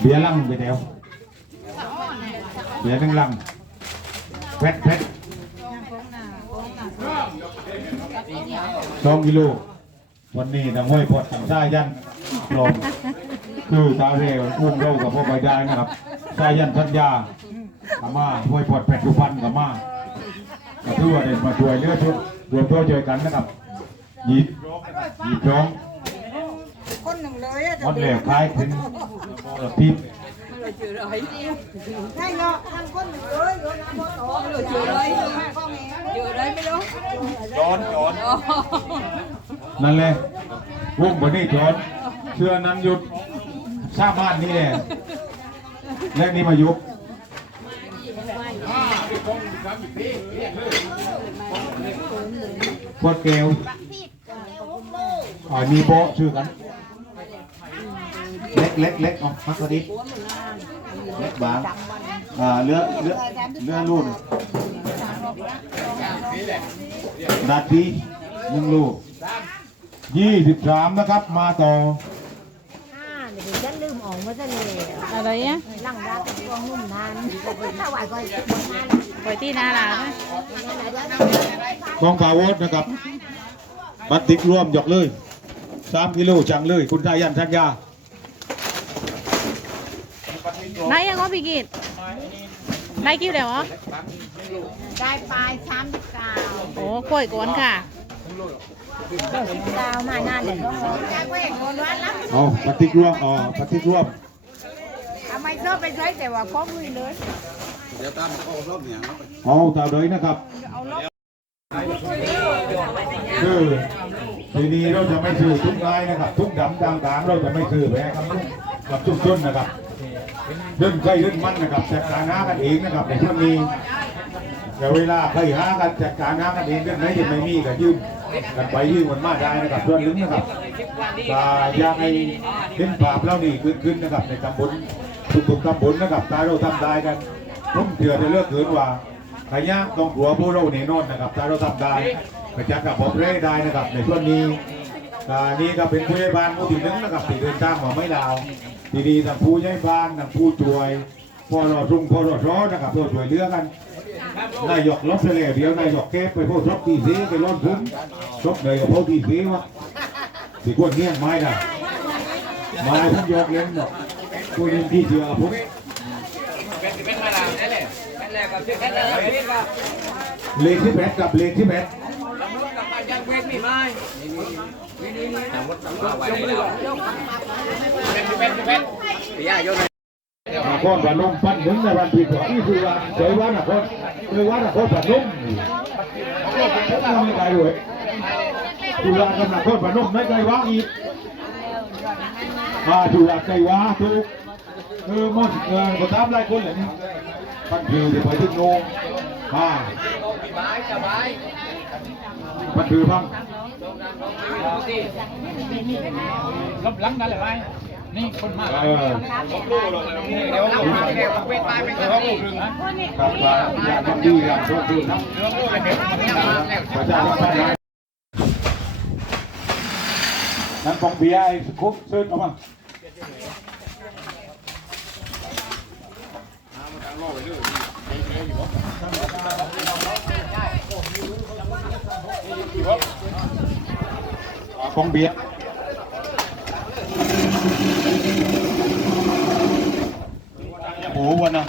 เบียร์ลังไปเดียวเบียร์หนึ่งลังเพชรเพชรสองกิโลวันนี้นางห้วยพดสังซ่ายันลงคือตาเรวอุ้มเรากับพวกใบได้นะครับสายันสัญญาอามาห้วยพดแปดสุพรรณกับมาก็ถือว่าเด่นมาช่วยเหลือช่วยรวมตัวช่วยกันนะครับหยิบหยิบร้องคนหนึ่งเลยอะวันเหลวคล้ายถึงทิพย์ใช่ เนาะทางคนหนึ่งเลยโดนน้ำมันต่อเลยเจอเลยก็มีเจอเลยไม่รู้จอนจอน นั่นเลยวุ้งบนนี่จอนเชื่อนั้นหยุดสร้างบ้านนี่แหละและนี่มายุบพวดเกลอ่ามีโบะชื่อกัน เล็กเล็กเล็กเอามักกะดิเล็กบางอ่าเรือเรือเรือรุ่นนาทีหนึ่งลูกยี่สิบสามนะครับ มาต่ออ่าเดี๋ยวฉันลืมออกมาซะเลยอะไรอะหลังรักกองนุ่มนานถ้าไหวก็นานปล่อยที่นาหลาไหมกองข่าวดนะครับ บันติกร่วมหยอกเลยสามกิโลจังเลย คุณชายันชักยา ไหนยังก็พี่กิตได้กิ้วเดี๋ยวเหรอได้ปลายสามสิบเก้าโอ้กล้วยกวนค่ะดาวมานานเลยก็ได้เว้ยคนวันรับเอาบันติกร่วมอ๋อบันติกร่วมทำไมชอบไปใช้แต่ว่าพร้อมมือเลยเอาตามเลยนะครับคือทีนี้เราจะไม่ซื้อทุกรายนะครับ ทุกดำต่างๆเราจะไม่ซื้อแพ้ครับกับทุกต้นนะครับ เรื่องใครเรื่องมันนะครับจัดการหากันเองนะครับในช่วงนี้แต่เวลาใครหากันจัดการหากันเองเรื่องไหนยังไม่มีก็ยืมกันไปยืมมันมาได้นะครับส่วนลึงนะครับก็อยากให้เห็นภาพเหล่านี้ขึ้นขึ้นนะครับในตำบลทุกๆตำบลนะครับตาเราทำได้กันผมเถื่อจะเลือกเกินว่าขยะต้องหัวพวกเราแน่นอนนะครับถ้าเราทำได้ไปจัดกับผมเร่ได้นะครับในช่วงนี้ อ่านี่ก็เป็นผู้ใหญ่บ้านหมู่ที่หนึ่งนะครับที่เดินทางมาไม่ลาวดีๆทั้งผู้ใหญ่บ้านทั้งผู้ช่วยพอรอรุ่งพอรอร้อนะครับเพื่อช่วยเหลือกันนายกลบเสลยเดียวนายกเก็บไปพวกชอบตีสีไปร้อนพุ่งชอบเลยกับพวกตีสีวะสีกวนเงี้ยงไม้นะไม้พุ่งยกเล่นเนาะตัวนี้ที่เสือผมเลขที่แปดกับเลขที่แปด นครพนมปั้นหนึ่งในวันที่สองนี่คือวันเสยวันนครคือวันนครพนมไม่ไกลด้วยคือวันกำลังนครพนมไม่ไกลว่าอีกมาถูกไกลว่าถูกเออมดเออก็ตามหลายคนเลยนี่ปั้นผิวเดี๋ยวไปถึงโนมา ปั้นผิวบ้างลบหลังนั่นแหละไหมนี่คนมากเออเดี๋ยวเราเดี๋ยวเวทตายไปเขาลูกหนึ่งนะครับว่าอยากทำดีอยากโชคดีครับเรื่องลูกเบียวมันยังมาแล้วประชาชนได้นั้นฟองเบียร์ไอ้คุกซื้อเอามา ฟองเบียร์โอ้วันนะ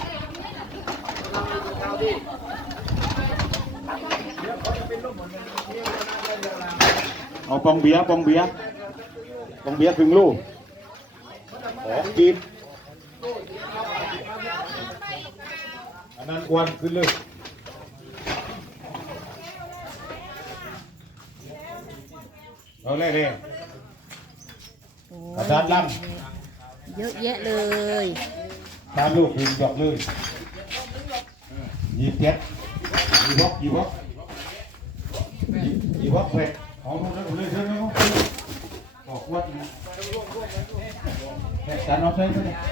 เอาปองเบียร์ปองเบียร์ปองเบียร์ถึงลูกขอกินอันนั้นอ้วนขึ้นเลย เอาเลยเลยอาจารย์ลเยอะแยะเลยำตามลูกถึงดอกเลยยี่สิบเจ็ดยี่บกยี่บกยี่บกเผ็ดเอาลงเลยเลยเถอะเนาะออกวัดนะแค่การเอาใช้ไปเลย